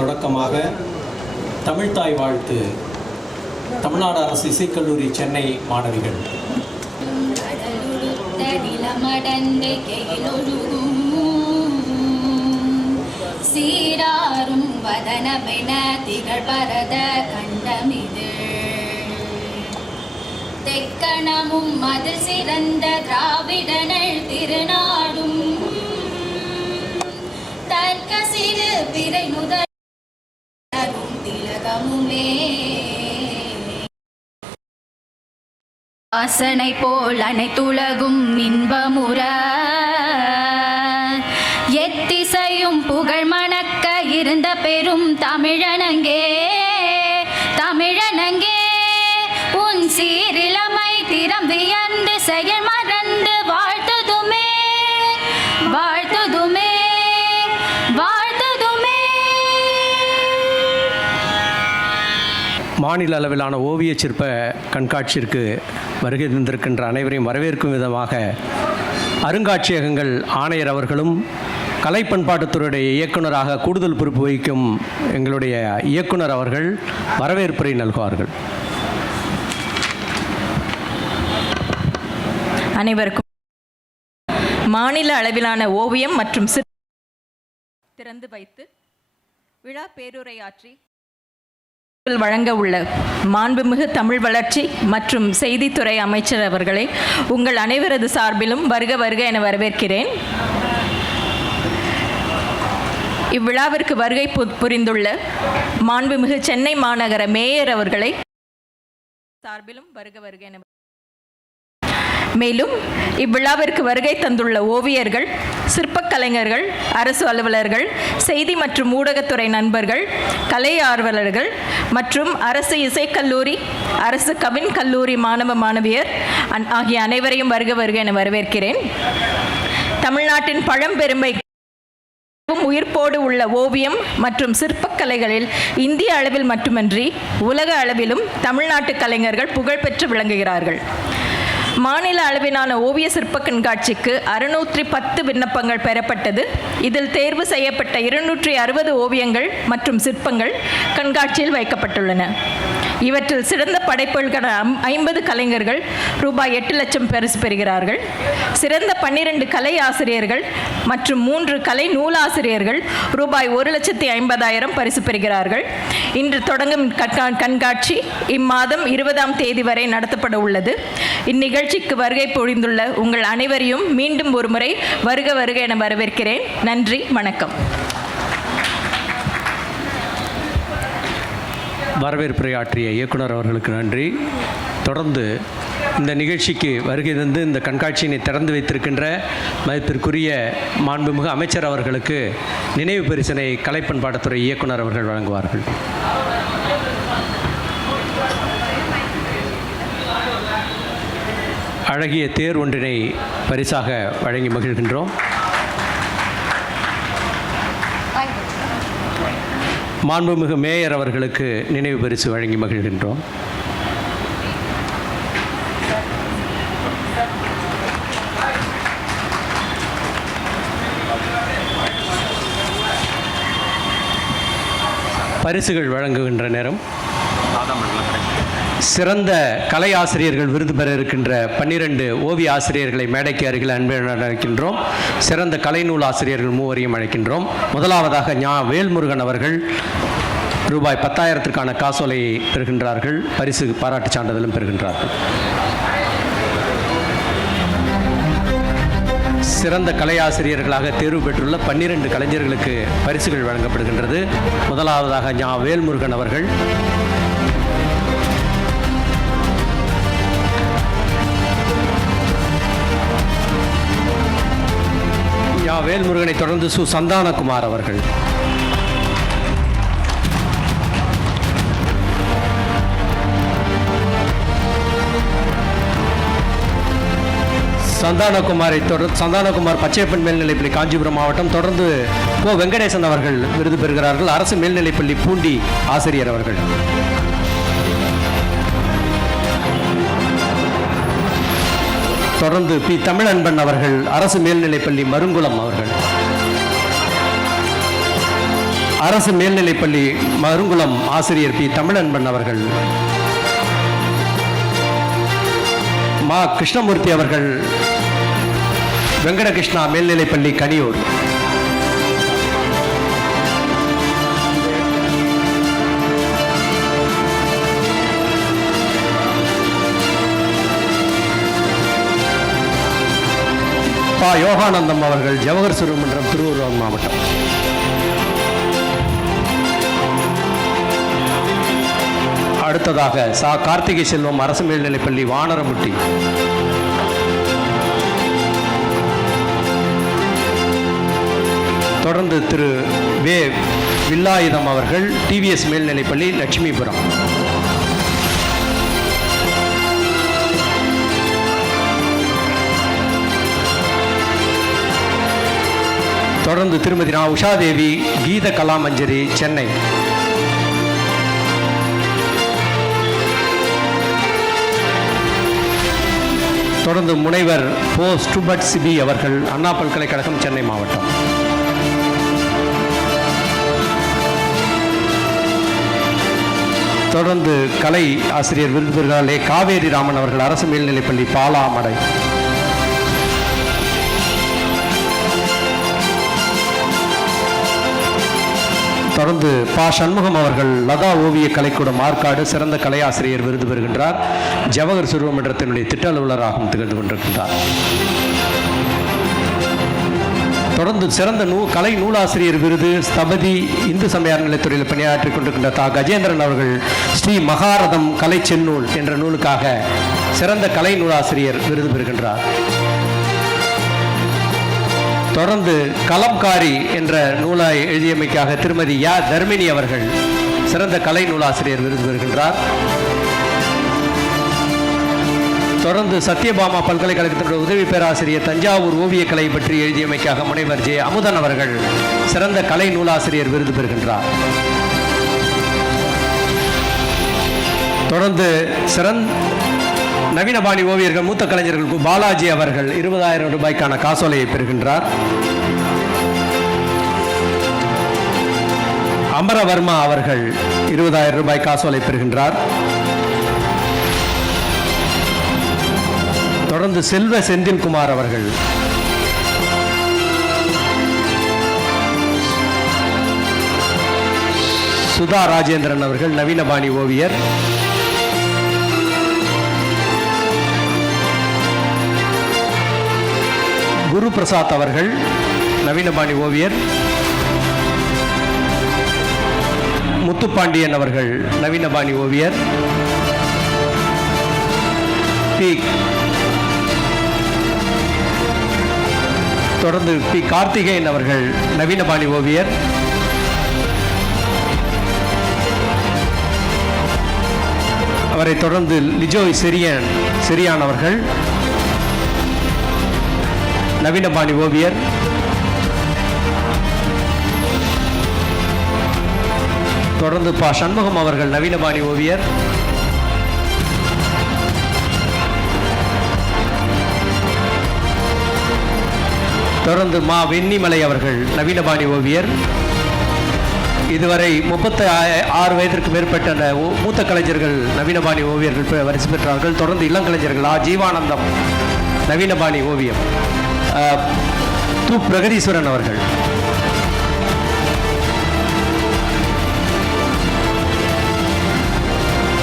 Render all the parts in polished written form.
தொடக்கமாக தமிழ்த்தாய் வாழ்த்து தமிழ்நாடு அரசு இசைக்கல்லூரி சென்னை மாணவிகள். சீராரும் வதனமென திகழ் பரத கண்டமிது தெக்கணமும் அதில் சிறந்த திராவிடனள் திருநாடும் தற்க சிறு பிறை முதல் திலகமுமே ஆசனை போல் அனைத்துலகும் இன்பமுற எத்திசையும் புகழ் மணக்க இருந்த பெரும் தமிழனங்கே தமிழனங்கே உன் சீரிழமை திறம் வியந்து செயல் மறந்து வாழ்த்துதுமே வாழ்த்துதுமே வாழ்த்துதுமே. மாநில அளவிலான ஓவிய சிற்ப கண்காட்சியிற்கு வருகை தந்திருக்கின்ற அனைவரையும் வரவேற்கும் விதமாக அருங்காட்சியகங்கள் ஆணையர் அவர்களும் கலை பண்பாட்டுத்துறையுடைய இயக்குநராக கூடுதல் பொறுப்பு வகிக்கும் எங்களுடைய இயக்குனர் அவர்கள் வரவேற்புரை நல்குவார்கள். அனைவருக்கும் மாநில அளவிலான ஓவியம் மற்றும் திறந்து வைத்து விழா பேருரையாற்றி வழங்க உள்ள மாண்புமிகு தமிழ் வளர்ச்சி மற்றும் செய்தித்துறை அமைச்சர் அவர்களை உங்கள் அனைவரது சார்பிலும் வருக வருக என வரவேற்கிறேன். இவ்விழாவிற்கு வருகை புரிந்துள்ள மாண்புமிகு சென்னை மாநகர மேயர் அவர்களை சார்பிலும் வருக வருக என மேலும் இவ்விழாவிற்கு வருகை தந்துள்ள ஓவியர்கள், சிற்பக்கலைஞர்கள், அரசு அலுவலர்கள், செய்தி மற்றும் ஊடகத்துறை நண்பர்கள், கலை ஆர்வலர்கள் மற்றும் அரசு இசைக்கல்லூரி, அரசு கவின் கல்லூரி மாணவ மாணவியர் ஆகிய அனைவரையும் வருக வருக என வரவேற்கிறேன். தமிழ்நாட்டின் பழம்பெருமை உயிர்ப்போடு உள்ள ஓவியம் மற்றும் சிற்பக்கலைகளில் இந்திய அளவில் மட்டுமன்றி உலக அளவிலும் தமிழ்நாட்டு கலைஞர்கள் புகழ்பெற்று விளங்குகிறார்கள். மாநில அளவிலான ஓவிய சிற்ப கண்காட்சிக்கு 610 விண்ணப்பங்கள் பெறப்பட்டது. இதில் தேர்வு செய்யப்பட்ட 260 ஓவியங்கள் மற்றும் சிற்பங்கள் கண்காட்சியில் வைக்கப்பட்டுள்ளன. இவற்றில் சிறந்த படைப்புகளுக்கான 50 கலைஞர்கள் ரூபாய் 8 லட்சம் பரிசு பெறுகிறார்கள். சிறந்த 12 கலை ஆசிரியர்கள் மற்றும் 3 கலை நூலாசிரியர்கள் ரூபாய் 1,50,000 பரிசு பெறுகிறார்கள். இன்று தொடங்கும் கண்காட்சி இம்மாதம் 20ஆம் தேதி வரை நடத்தப்பட உள்ளது. இந்நிகழ்ச்சிக்கு வருகை புரிந்துள்ள உங்கள் அனைவரையும் மீண்டும் ஒருமுறை வருக வருக என வரவேற்கிறேன். நன்றி, வணக்கம். வரவேற்புரையாற்றிய இயக்குனர் அவர்களுக்கு நன்றி. தொடர்ந்து இந்த நிகழ்ச்சிக்கு வருகை தந்து இந்த கண்காட்சியினை திறந்து வைத்திருக்கின்ற மதிப்பிற்குரிய மாண்புமிகு அமைச்சர் அவர்களுக்கு நினைவு பரிசினை கலை பண்பாட்டுத்துறை இயக்குனர் அவர்கள் வழங்குவார்கள். அழகிய தேர் ஒன்றினை பரிசாக வழங்கி மகிழ்கின்றோம். மாண்புமிகு மேயர் அவர்களுக்கு நினைவு பரிசு வழங்கி மகிழ்கின்றோம். பரிசுகள் வழங்குகின்ற நேரம். சிறந்த கலை ஆசிரியர்கள் விருது பெற இருக்கின்ற 12 ஓவிய ஆசிரியர்களை மேடைக்கு அருகில் அன்புடன் அழைக்கின்றோம். சிறந்த கலை நூல் ஆசிரியர்கள் 3 அழைக்கின்றோம். முதலாவதாக வேல்முருகன் அவர்கள் ரூபாய் 10,000க்கான காசோலையை பெறுகின்றார்கள். பரிசு பாராட்டு சான்றிதழும் பெறுகின்றார்கள். சிறந்த கலை ஆசிரியர்களாக தேர்வு பெற்றுள்ள 12 கலைஞர்களுக்கு பரிசுகள் வழங்கப்படுகின்றது. முதலாவதாக வேல்முருகன் அவர்கள் வேல்முருகனை தொடர்ந்து சந்தானகுமார் அவர்கள், சந்தானகுமார் பச்சையப்பன் மேல்நிலைப்பள்ளி காஞ்சிபுரம் மாவட்டம். தொடர்ந்து வெங்கடேசன் அவர்கள் விருது பெறுகிறார்கள். அரசு மேல்நிலைப்பள்ளி பூண்டி ஆசிரியர் அவர்கள். தொடர்ந்து பி தமிழன்பன் அவர்கள் அரசு மேல்நிலைப்பள்ளி மருங்குளம் அவர்கள். அரசு மேல்நிலைப்பள்ளி மருங்குளம் ஆசிரியர் பி தமிழன்பன் அவர்கள், மா கிருஷ்ணமூர்த்தி அவர்கள் வெங்கடகிருஷ்ணா மேல்நிலைப்பள்ளி கனியூர், பா யோகானந்தம் அவர்கள் ஜவஹர் சிறுமன்றம் திருவள்ளூர் மாவட்டம். அடுத்ததாக சா கார்த்திகை செல்வம் அரசு மேல்நிலைப்பள்ளி வானரமுட்டி, தொடர்ந்து திரு வே வில்லாயுதம் அவர்கள் டிவிஎஸ் மேல்நிலைப்பள்ளி லட்சுமிபுரம். தொடர்ந்து திருமதி நா உஷாதேவி கீத கலாமஞ்சரி சென்னை. தொடர்ந்து முனைவர் போ ஸ்டூபர்ட் சிபி அவர்கள் அண்ணா பல்கலைக்கழகம் சென்னை மாவட்டம். தொடர்ந்து கலை ஆசிரியர் விருது பெறுகிறார் காவேரி ராமன் அவர்கள் அரசு மேல்நிலைப்பள்ளி பாலாமடை. தொடர்ந்து பா சண்முகம் அவர்கள் லதா ஓவிய கலைக்கூடம் ஆற்காடு சிறந்த கலையாசிரியர் விருது பெறுகின்றார். ஜவஹர் சிறுவமன்றத்தினுடைய திட்ட அலுவலராகவும் திகழ்ந்து கொண்டிருக்கின்றார். தொடர்ந்து சிறந்த கலை நூலாசிரியர் விருது ஸ்தபதி இந்து சமய அறநிலையத்துறையில் பணியாற்றிக் கொண்டிருக்கின்ற தா கஜேந்திரன் அவர்கள் ஸ்ரீ மகாரதம் கலை செந்நூல் என்ற நூலுக்காக சிறந்த கலை நூலாசிரியர் விருது பெறுகின்றார். தொடர்ந்து கலம்காரி என்ற நூலை எழுதியமைக்காக திருமதி யா தர்மினி அவர்கள் சிறந்த கலை நூலாசிரியர் விருது பெறுகின்றார். தொடர்ந்து சத்யபாமா பல்கலைக்கழகத்தினுடைய உதவி பேராசிரியர் தஞ்சாவூர் ஓவியக்கலை பற்றி எழுதியமைக்காக முனைவர் ஜே அமுதன் அவர்கள் சிறந்த கலை நூலாசிரியர் விருது பெறுகின்றார். தொடர்ந்து நவீனபாணி ஓவியர்கள் மூத்த கலைஞர்களுக்கு பாலாஜி அவர்கள் 20,000 ரூபாய்க்கான காசோலையை பெறுகின்றார். அமரவர்மா அவர்கள் 20,000 ரூபாய் காசோலை பெறுகின்றார். தொடர்ந்து செல்வ செந்தில்குமார் அவர்கள் சுதா ராஜேந்திரன் அவர்கள் நவீனபாணி ஓவியர். குரு பிரசாத் அவர்கள் நவீனபாணி ஓவியர். முத்துப்பாண்டியன் அவர்கள் நவீனபாணி ஓவியர். தொடர்ந்து பி கார்த்திகேயன் அவர்கள் நவீனபாணி ஓவியர். அவரை தொடர்ந்து லிஜோய் செரியான் அவர்கள் நவீனபாணி ஓவியர். தொடர்ந்து பா சண்முகம் அவர்கள் நவீனபாணி ஓவியர். தொடர்ந்து மா வெண்ணிமலை அவர்கள் நவீனபாணி ஓவியர். இதுவரை 36 வயதிற்கு மேற்பட்ட மூத்த கலைஞர்கள் நவீனபாணி ஓவியர்கள் வரிசை பெற்றார்கள். தொடர்ந்து இளங்கலைஞர்கள் ஜீவானந்தம் நவீனபாணி ஓவியம். து பிரகதீஸ்வரன் அவர்கள்.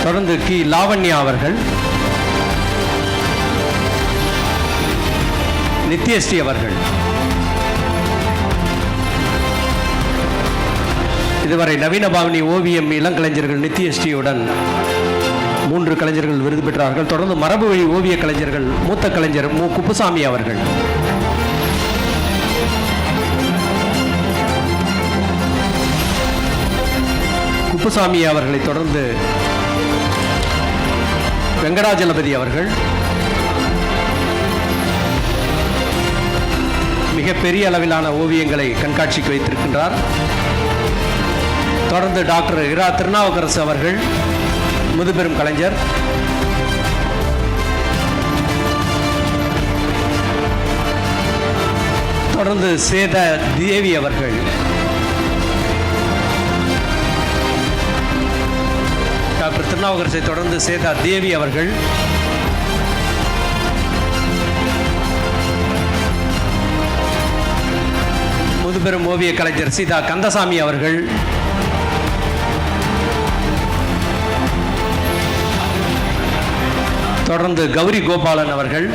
தொடர்ந்து கி லாவண்யா அவர்கள். நித்யஸ்ரீ அவர்கள். இதுவரை நவீனபாணி ஓவியம் இளங்கலைஞர்கள் நித்யஸ்ரீயுடன் 3 கலைஞர்கள் விருது பெற்றார்கள். தொடர்ந்து மரபு வழி ஓவிய கலைஞர்கள் மூத்த கலைஞர் மு குப்புசாமி அவர்கள். குப்புசாமி அவர்களை தொடர்ந்து வெங்கடாஜலபதி அவர்கள். மிகப்பெரிய அளவிலான ஓவியங்களை கண்காட்சிக்கு வைத்திருக்கின்றார். தொடர்ந்து டாக்டர் இரா திருநாவுக்கரசு அவர்கள் முதுபெரும் கலைஞர். தொடர்ந்து சேத தேவி அவர்கள் டாக்டர் திருநாவுக்கரசை தொடர்ந்து சேதா தேவி அவர்கள், முதுபெரும் ஓவிய கலைஞர் சீதா கந்தசாமி அவர்கள், தொடர்ந்து கௌரி கோபாலன் அவர்கள்,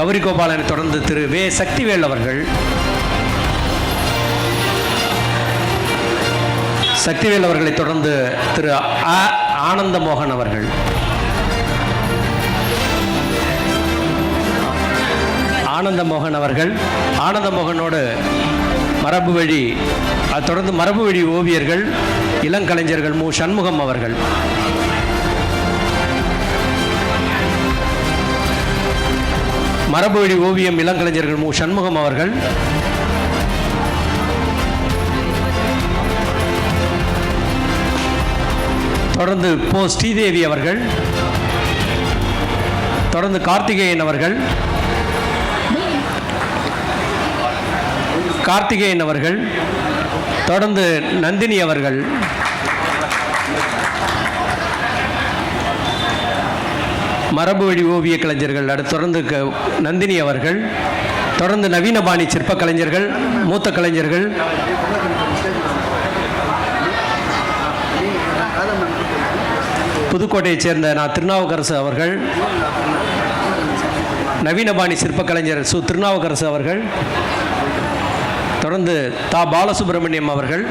கௌரி கோபாலனை தொடர்ந்து திரு வே சக்திவேல் அவர்கள், சக்திவேல் அவர்களை தொடர்ந்து திரு ஆனந்தமோகன் அவர்கள், ஆனந்தமோகன் அவர்கள், ஆனந்தமோகனோடு மரபு வழி தொடர்ந்து மரபு வழி ஓவியர்கள் இளங்கலைஞர்கள் மு சண்முகம் அவர்கள், மரபு வழி ஓவியம் இளங்கலைஞர்கள் மு சண்முகம் அவர்கள், தொடர்ந்து போ ஸ்ரீதேவி அவர்கள், தொடர்ந்து கார்த்திகேயன் அவர்கள், தொடர்ந்து நந்தினி அவர்கள், மரபு வழி ஓவிய கலைஞர்கள் தொடர்ந்து நந்தினி அவர்கள், தொடர்ந்து நவீனபாணி சிற்ப கலைஞர்கள் மூத்த கலைஞர்கள் புதுக்கோட்டையைச் சேர்ந்த திருநாவுக்கரசு அவர்கள், நவீனபாணி சிற்ப கலைஞர் திருநாவுக்கரசு அவர்கள், தொடர்ந்து பாலசுப்ரமணியம் அவர்கள்,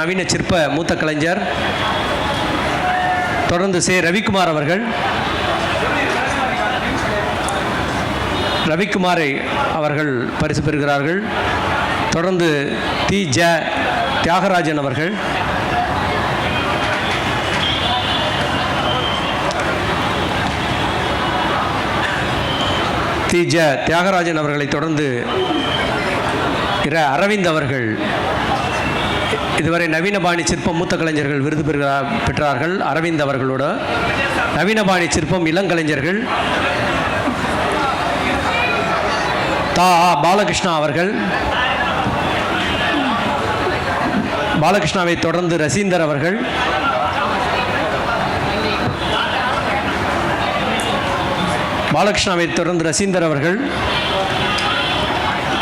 நவீன சிற்ப மூத்த கலைஞர், தொடர்ந்து ரவிக்குமார் அவர்கள், ரவிக்குமாரை அவர்கள் பரிசு பெறுகிறார்கள். தொடர்ந்து தியாகராஜன் அவர்கள், தியாகராஜன் அவர்களை தொடர்ந்து அரவிந்த் அவர்கள். இதுவரை நவீனபாணி சிற்பம் மூத்த கலைஞர்கள் விருது பெற்றார்கள். அரவிந்த் அவர்களோட நவீனபாணி சிற்பம் இளங்கலைஞர்கள் பாலகிருஷ்ணா அவர்கள், பாலகிருஷ்ணாவை தொடர்ந்து ரசீந்தர் அவர்கள்,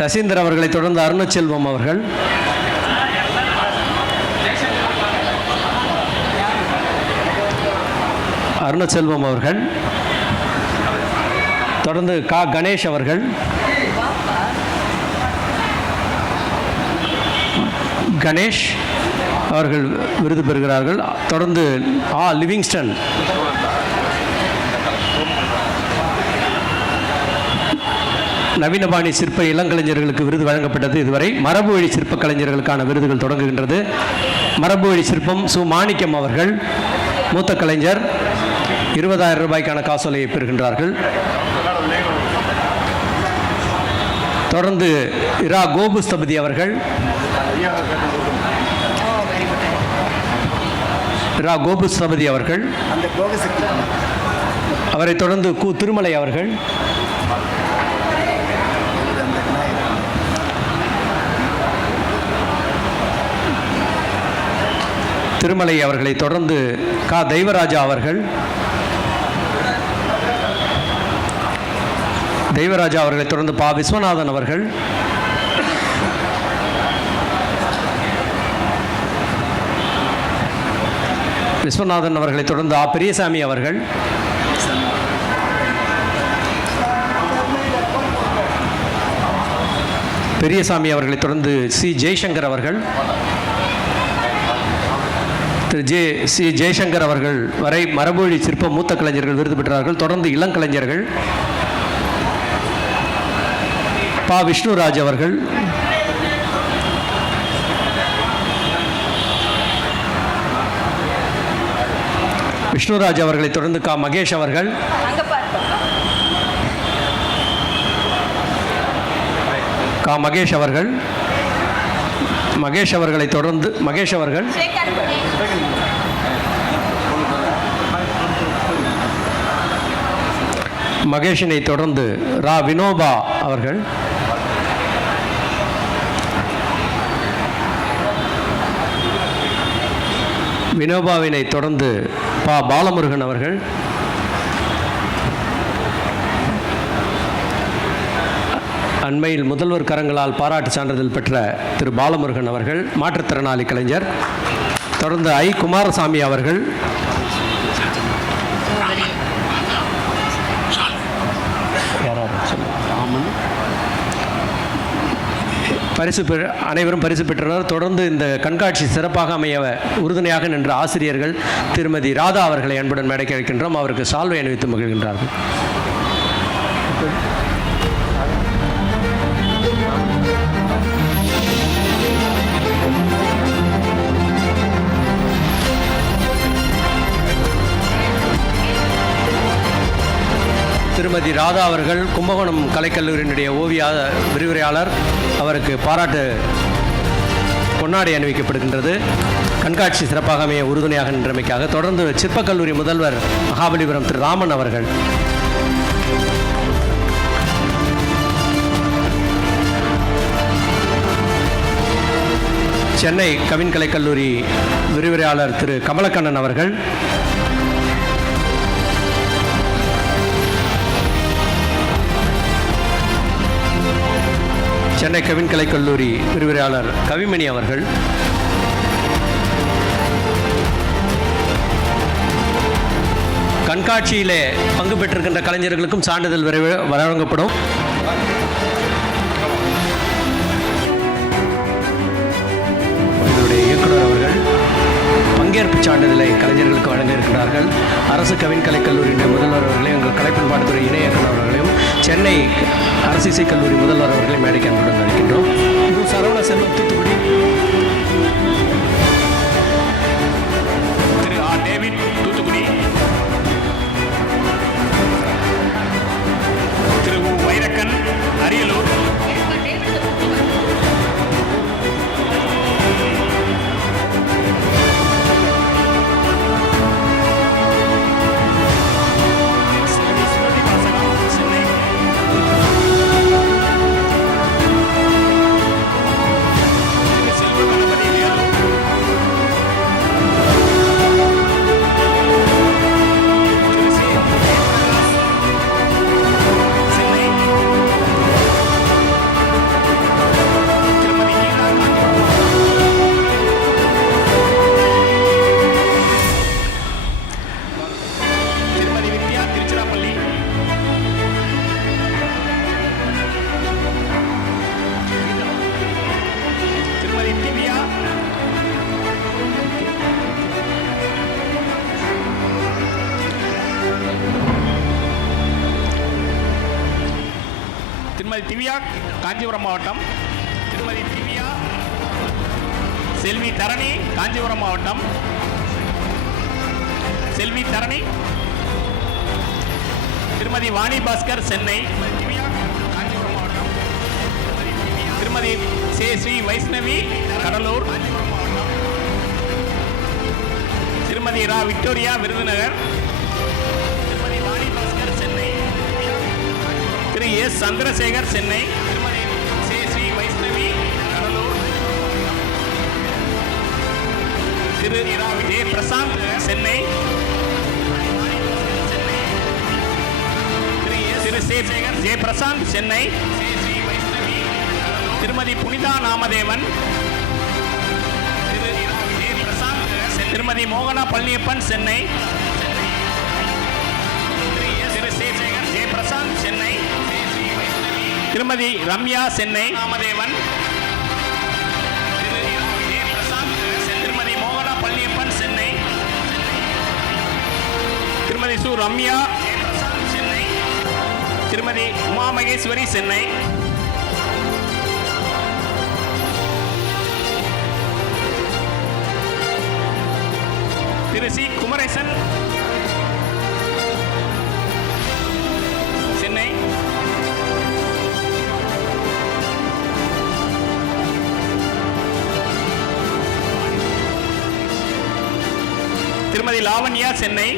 ரசீந்தர் அவர்களை தொடர்ந்து அருணச்செல்வம் அவர்கள், தொடர்ந்து கணேஷ் அவர்கள், விருது பெறுகிறார்கள். தொடர்ந்து லிவிங்ஸ்டன், நவீனபாணி சிற்ப இளங்கலைஞர்களுக்கு விருது வழங்கப்பட்டது. இதுவரை மரபு வழி சிற்ப கலைஞர்களுக்கான விருதுகள் தொடங்குகின்றது. மரபு வழி சிற்பம் மாணிக்கம் அவர்கள் மூத்த கலைஞர் 20,000 ரூபாய்க்கான காசோலையை பெறுகின்றார்கள். தொடர்ந்து கோபுஸ்தபதி அவர்கள், அவரை தொடர்ந்து திருமலை அவர்கள், அவர்களை தொடர்ந்து தெய்வராஜா அவர்கள், அவர்களை தொடர்ந்து விஸ்வநாதன் அவர்கள், அவர்களை தொடர்ந்து பெரியசாமி அவர்கள், அவர்களை தொடர்ந்து ஜெய்சங்கர் அவர்கள், ஜெய்சங்கர் அவர்கள் வரை மரபுவழி சிற்ப மூத்த கலைஞர்கள் விருது பெற்றார்கள். தொடர்ந்து இளங்கலைஞர்கள் விஷ்ணுராஜ் அவர்கள், அவர்களை தொடர்ந்து மகேஷ் அவர்கள், அவர்களை தொடர்ந்து மகேஷினை தொடர்ந்து வினோபா அவர்கள், வினோபாவினை தொடர்ந்து பா பாலமுருகன் அவர்கள், அண்மையில் முதல்வர் கரங்களால் பாராட்டு சான்றிதழ் பெற்ற திரு பாலமுருகன் அவர்கள், மாற்றுத்திறனாளி கலைஞர். தொடர்ந்து ஐ குமாரசாமி அவர்கள், அனைவரும் பரிசு பெற்றனர். தொடர்ந்து இந்த கண்காட்சி சிறப்பாக அமைய உறுதுணையாக நின்ற ஆசிரியர்கள் திருமதி ராதா அவர்களை அன்புடன் மேடைக்கு அழைக்கின்றோம். அவருக்கு சால்வை அணிவித்து மகிழ்கின்றார்கள். திருமதி ராதா அவர்கள் கும்பகோணம் கலைக்கல்லூரியினுடைய ஓவிய விரிவுரையாளர், அவருக்கு பாராட்டு பொன்னாடை அணிவிக்கப்படுகின்றது. கண்காட்சி சிறப்பாக அமைய உறுதுணையாக நின்றமைக்காக. தொடர்ந்து சிற்பக்கல்லூரி முதல்வர் மகாபலிபுரம் திரு ராமன் அவர்கள், சென்னை கவின் கலைக்கல்லூரி விரிவுரையாளர் திரு கமலக்கண்ணன் அவர்கள், சென்னை கவின் கலைக்கல்லூரி விரிவுரையாளர் கவிமணி அவர்கள், கண்காட்சியிலே பங்கு பெற்றிருக்கின்ற கலைஞர்களுக்கும் சான்றிதழ் வழங்கப்படும். இதனுடைய இயக்குனர் அவர்கள் பங்கேற்பு சான்றிதழை கலைஞர்களுக்கு வழங்க இருக்கிறார்கள். அரசு கவின் கலைக்கல்லூரியினுடைய முதல்வர் அவர்களையும், எங்கள் கலைப்பண்பாட்டுத்துறை இணை இயக்குனர் அவர்களையும், சென்னை அரசு இசைக்கல்லூரி முதல்வர் அவர்களை மேடைக்கு அன்புடன் அழைக்கின்றோம். சரவண செல்வம் தூத்துக்குடி, திரு ஆர் டேவிட் தூத்துக்குடி, திரு உ வைரக்கன் அரியலூர், திருமதி திவ்யா காஞ்சிபுரம் மாவட்டம், திருமதி திவ்யா செல்வி தரணி காஞ்சிபுரம் மாவட்டம், செல்வி தரணி, திருமதி வாணி பாஸ்கர் சென்னை, திவ்யா காஞ்சிபுரம் மாவட்டம், திருமதி சே ஸ்ரீ வைஷ்ணவி கடலூர், திருமதி ரா விக்டோரியா விருதுநகர், திருமதி வாணி பாஸ்கர் சென்னை, திரு எஸ் சந்திரசேகர் சென்னை, திருமதி சே ஸ்ரீ வைஷ்ணவி கடலூர், திரு ஜே பிரசாந்த் சென்னை, திரு சேகர் ஜே பிரசாந்த் சென்னை, திருமதி புனிதா நாமதேவன், திரு ஜே பிரசாந்த், திருமதி மோகனா பழனியப்பன் சென்னை, திரு சேகர் ஜே பிரசாந்த் சென்னை, திருமதி ரம்யா சென்னை நாமதேவன், திரு ஜே பிரசாந்த், திருமதி மோகனா பழனியப்பன் சென்னை, திருமதி சு ரம்யா ஜே பிரசாந்த் சென்னை, திருமதி உமா மகேஸ்வரி சென்னை, திரு சி குமரேசன் சென்னை, திருமதி Lavanya Chennai,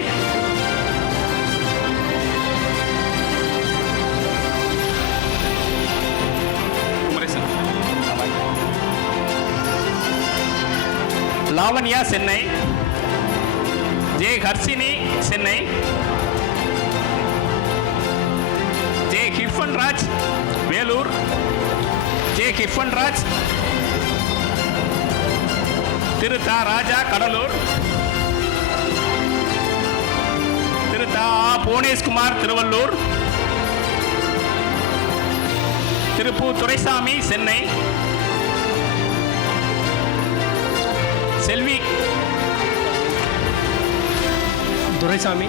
Lavanya Chennai, J Harshini Chennai, J Hifanraj Vellore, J Hifanraj, திரு தா ராஜா கடலூர், திரு தா புவனேஷ்குமார் திருவள்ளூர், திரு பு துரைசாமி சென்னை, செல்வி துரைசாமி,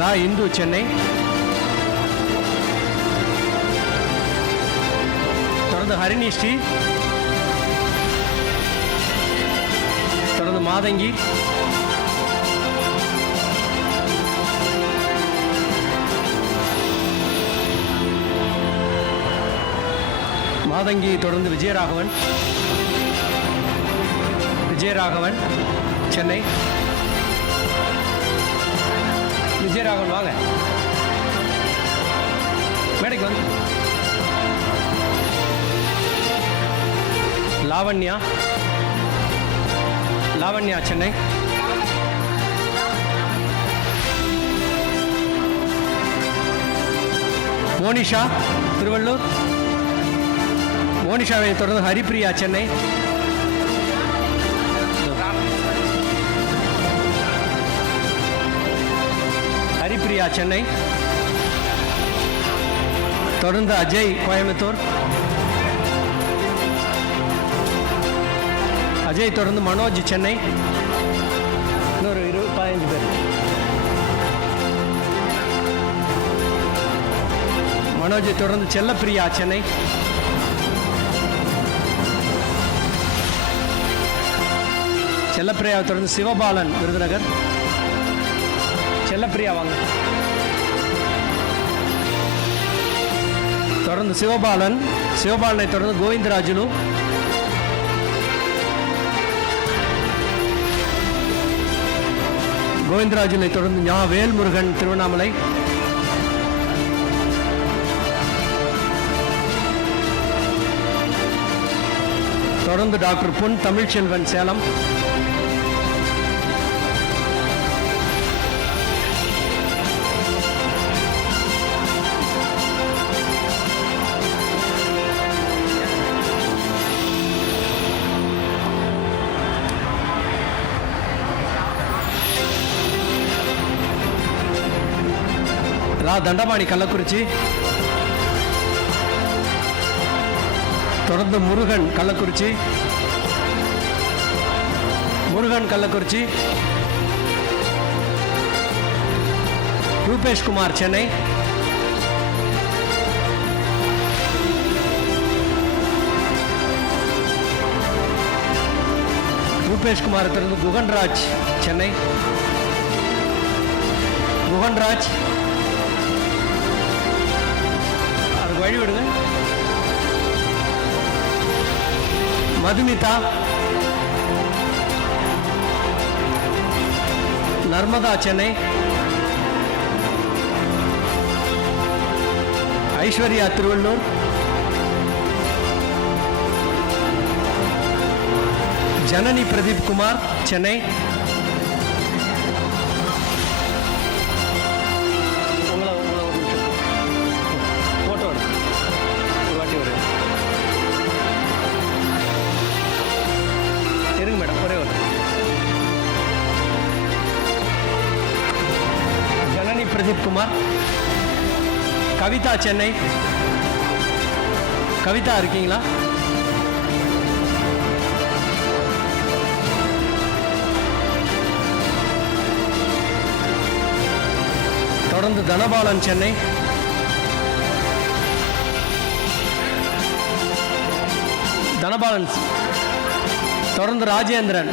ரா இந்து சென்னை, தொடர்ந்து ஹரிணி ஸ்ரீ, தொடர்ந்து மாதங்கி, மாதங்கி தொடர்ந்து விஜயராகவன், விஜயராகவன் சென்னை, விஜயராகவன் வாங்க மேடைக்கு வந்து, லாவண்யா, லாவண்யா சென்னை, மோனிஷா திருவள்ளூர், மோனிஷாவை தொடர்ந்து ஹரிப்பிரியா சென்னை, ஹரிப்பிரியா சென்னை, தொடர்ந்து அஜய் கோயம்புத்தூர், அஜய் தொடர்ந்து மனோஜ் சென்னை, இன்னொரு 15 பேர், மனோஜை தொடர்ந்து செல்லப்பிரியா சென்னை, செல்லப்பிரியாவை தொடர்ந்து சிவபாலன் விருதுநகர், செல்லப்பிரியா வாங்க, தொடர்ந்து சிவபாலன், சிவபாலனை தொடர்ந்து கோவிந்தராஜுலு, கோவிந்தராஜுலை தொடர்ந்து ஞா வேல்முருகன் திருவண்ணாமலை, தொடர்ந்து டாக்டர் பொன் தமிழ்ச்செல்வன் சேலம், தண்டபாணி கள்ளக்குறிச்சி, தொடர்ந்து முருகன் கள்ளக்குறிச்சி, முருகன் கள்ளக்குறிச்சி, ரூபேஷ்குமார் சென்னை, ரூபேஷ்குமார் தொடர்ந்து குகன்ராஜ் சென்னை, குகன்ராஜ் வழி விடுங்க, மதுமிதா, நர்மதா சென்னை, ஐஸ்வர்யா திருவள்ளூர், ஜனனி பிரதீப் குமார் சென்னை, பிரதீப் குமார், கவிதா சென்னை, கவிதா இருக்கீங்களா? தொடர்ந்து தனபாலன் சென்னை, தனபாலன் தொடர்ந்து ராஜேந்திரன்,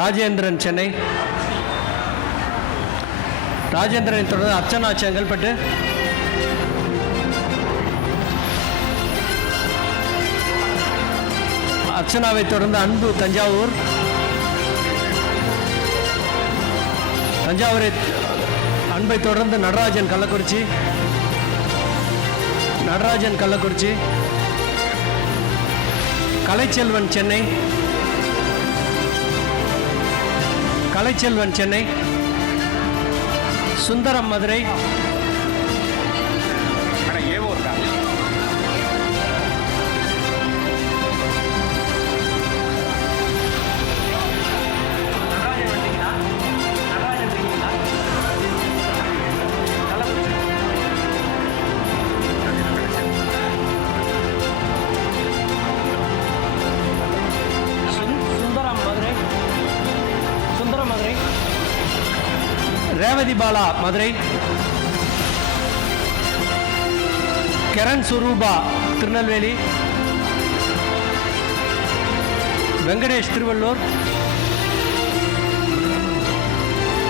ராஜேந்திரன் சென்னை, ராஜேந்திரனை தொடர்ந்து அர்ச்சனா செங்கல்பட்டு, அர்ச்சனாவை தொடர்ந்து அன்பு தஞ்சாவூர், தஞ்சாவூரை அன்பை தொடர்ந்து நடராஜன் கள்ளக்குறிச்சி, நடராஜன் கள்ளக்குறிச்சி, கலைச்செல்வன் சென்னை, கலைச்செல்வன் சென்னை, சுந்தரம் மதுரை, ரேவதி பாலா மதுரை, கரண் சுரூபா திருநெல்வேலி, வெங்கடேஷ் திருவள்ளூர்,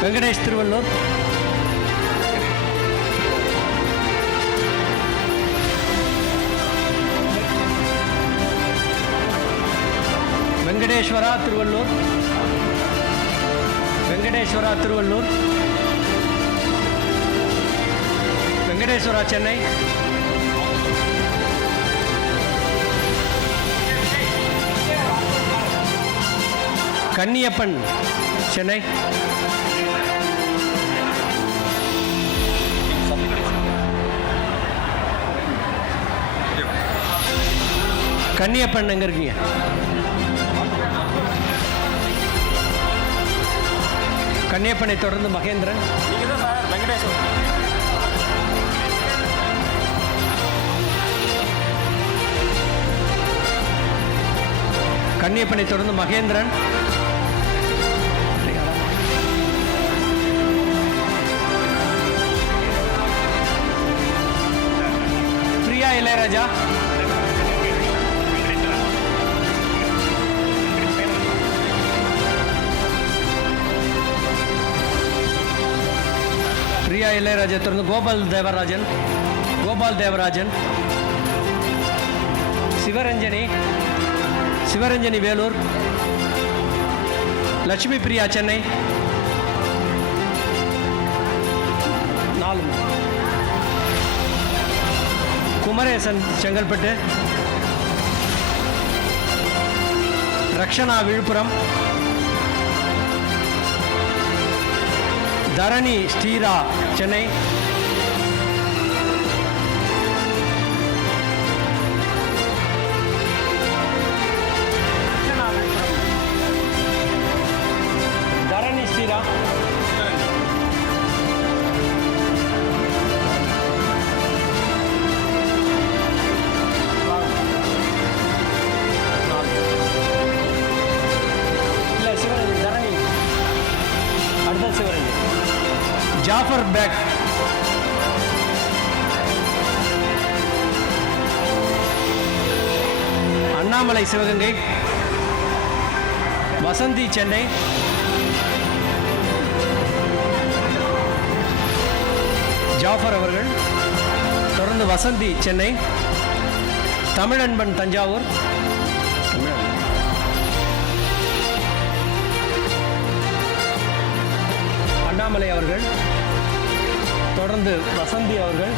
வெங்கடேஷ் திருவள்ளூர், வெங்கடேஸ்வரா திருவள்ளூர், வெங்கடேஸ்வரா திருவள்ளூர், வெங்கடேஸ்வரா சென்னை, கன்னியப்பன் சென்னை, கன்னியப்பன் எங்க இருக்கீங்க? கன்னியப்பனை தொடர்ந்து மகேந்திரன், கன்னியப்பனை தொடர்ந்து மகேந்திரன், பிரியா இளையராஜா, பிரியா இளையராஜா தொடர்ந்து கோபால் தேவராஜன், கோபால் தேவராஜன், சிவரஞ்சனி, சிவரஞ்சனி வேலூர், லட்சுமி பிரியா சென்னை, 4 குமரேசன் செங்கல்பட்டு, ரக்ஷனா விழுப்புரம், தரணி ஸ்ரீரா சென்னை, தரணி ஸ்ரீரா, இல்லை சிவரஞ்சன், தரணி அடுத்த சிவரஞ்சன், ஜாஃபர் பேக், அண்ணாமலை சிவகங்கை, வசந்தி சென்னை, ஜாஃபர் அவர்கள் தொடர்ந்து வசந்தி சென்னை, தமிழன்பன் தஞ்சாவூர், அண்ணாமலை அவர்கள் தொடர்ந்து வசந்தி அவர்கள்,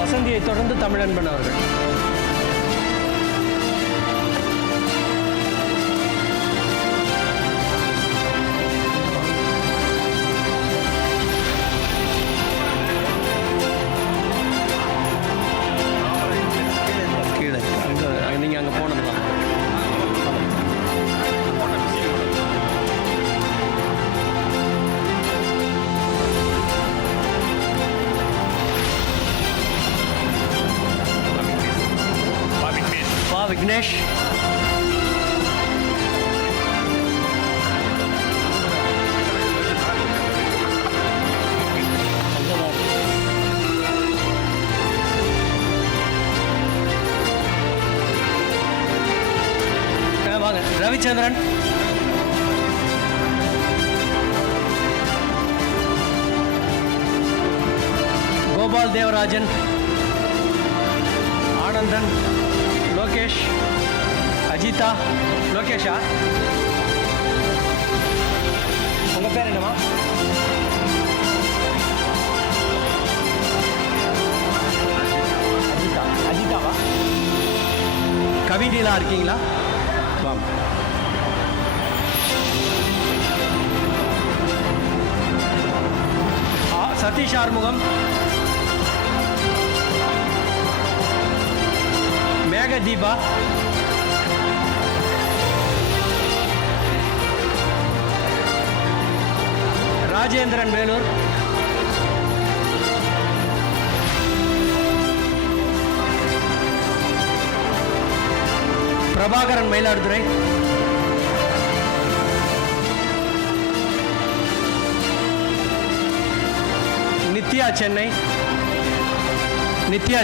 வசந்தியை தொடர்ந்து தமிழன்பன் அவர்கள். கீழே அங்கே நீங்கள் அங்கே போனது தான். விக்னேஷ், வாங்க ரவிச்சந்திரன், கோபால் தேவராஜன், ஆனந்தன், லோகேஷ், அஜிதா, லோகேஷா உங்கள் பேர் என்னம்மா? கவிதையெல்லாம் இருக்கீங்களா? வாங்க. சதீஷ் ஆறுமுகம், மேகதீபா, ராஜேந்திரன் வேலூர், பிரபாகரன் மயிலாடுதுறை, நித்யா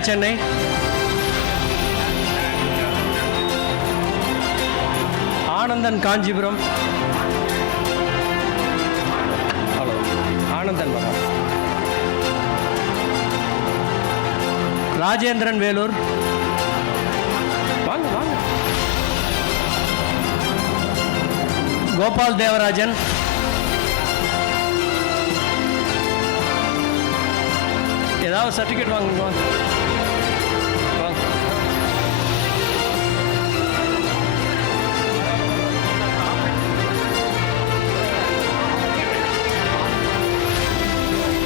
சென்னை, ஆனந்தன் காஞ்சிபுரம், ஆனந்தன் மகா, ராஜேந்திரன் வேலூர், வாங்க வாங்க, கோபால் தேவராஜன், ஏதாவது சர்டிஃபிகேட் வாங்க வாங்க.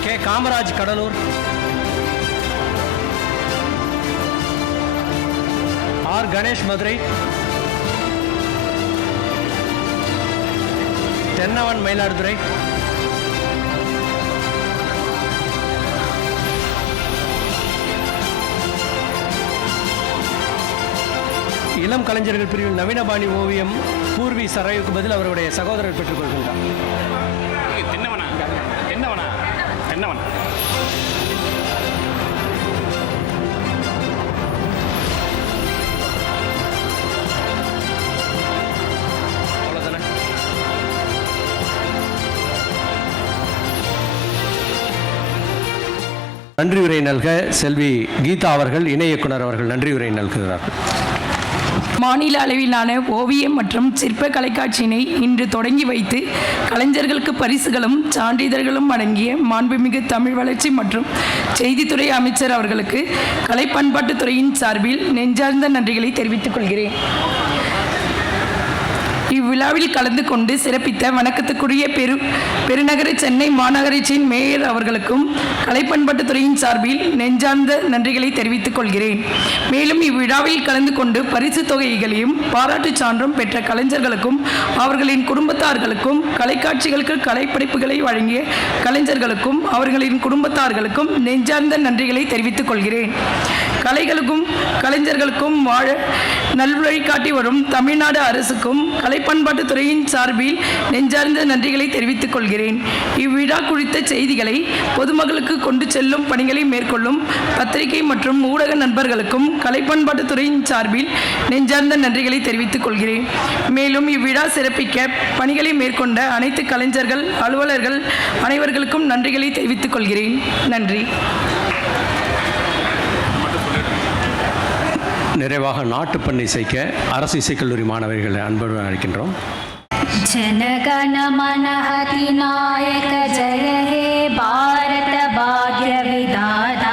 கே காமராஜ் கடலூர், ஆர் கணேஷ் மதுரை, தென்னவன் மயிலாடுதுறை, இளம் கலைஞர்கள் பிரிவில் நவீனபாணி ஓவியம் பூர்வி சரைவுக்கு பதில் அவருடைய சகோதரர் பெற்றுக் கொள்கின்றார். தென்னவனா தென்னவனா தென்னவனா அவ்வளோதானே. நன்றியுரை நல்க செல்வி கீதா அவர்கள், இணை இயக்குனர் அவர்கள் நன்றியுரை நல்குகிறார்கள். மாநில அளவிலான ஓவியம் மற்றும் சிற்ப கலைக்காட்சியினை இன்று தொடங்கி வைத்து கலைஞர்களுக்கு பரிசுகளும் சான்றிதழ்களும் வழங்கிய மாண்புமிகு தமிழ் வளர்ச்சி மற்றும் செய்தித்துறை அமைச்சர் அவர்களுக்கு கலை பண்பாட்டுத்துறையின் சார்பில் நெஞ்சார்ந்த நன்றிகளை தெரிவித்துக் கொள்கிறேன். இவ்விழாவில் கலந்து கொண்டு சிறப்பித்த வணக்கத்துக்குரிய பெருநகர சென்னை மாநகராட்சியின் மேயர் அவர்களுக்கும் கலை பண்பாட்டுத்துறையின் சார்பில் நெஞ்சார்ந்த நன்றிகளை தெரிவித்துக் கொள்கிறேன். மேலும் இவ்விழாவில் கலந்து கொண்டு பரிசு தொகைகளையும் பாராட்டுச் சான்றும் பெற்ற கலைஞர்களுக்கும் அவர்களின் குடும்பத்தார்களுக்கும் கலைக்காட்சிகளுக்கு கலைப்படைப்புகளை வழங்கிய கலைஞர்களுக்கும் அவர்களின் குடும்பத்தார்களுக்கும் நெஞ்சார்ந்த நன்றிகளை தெரிவித்துக் கொள்கிறேன். கலைகளுக்கும் கலைஞர்களுக்கும் வாழ நல்வழி காட்டி வரும் தமிழ்நாடு அரசுக்கும் கலை பண்பாட்டுத்துறையின் சார்பில் நெஞ்சார்ந்த நன்றிகளை தெரிவித்துக் கொள்கிறேன். இவ்விழா குறித்த செய்திகளை பொதுமக்களுக்கு கொண்டு செல்லும் பணிகளை மேற்கொள்ளும் பத்திரிகை மற்றும் ஊடக நண்பர்களுக்கும் கலை பண்பாட்டுத்துறையின் சார்பில் நெஞ்சார்ந்த நன்றிகளை தெரிவித்துக் கொள்கிறேன். மேலும் இவ்விழா சிறப்பிக்க பணிகளை மேற்கொண்ட அனைத்து கலைஞர்கள், அலுவலர்கள் அனைவர்களுக்கும் நன்றிகளை தெரிவித்துக் கொள்கிறேன். நன்றி. நிறைவாக நாட்டுப்பண் இசைக்க அரசு இசைக்கல்லூரி மாணவர்களை அன்புடன் அழைக்கின்றோம். जनगण मन अधिनायक जय हे भारत भाग्य विधाता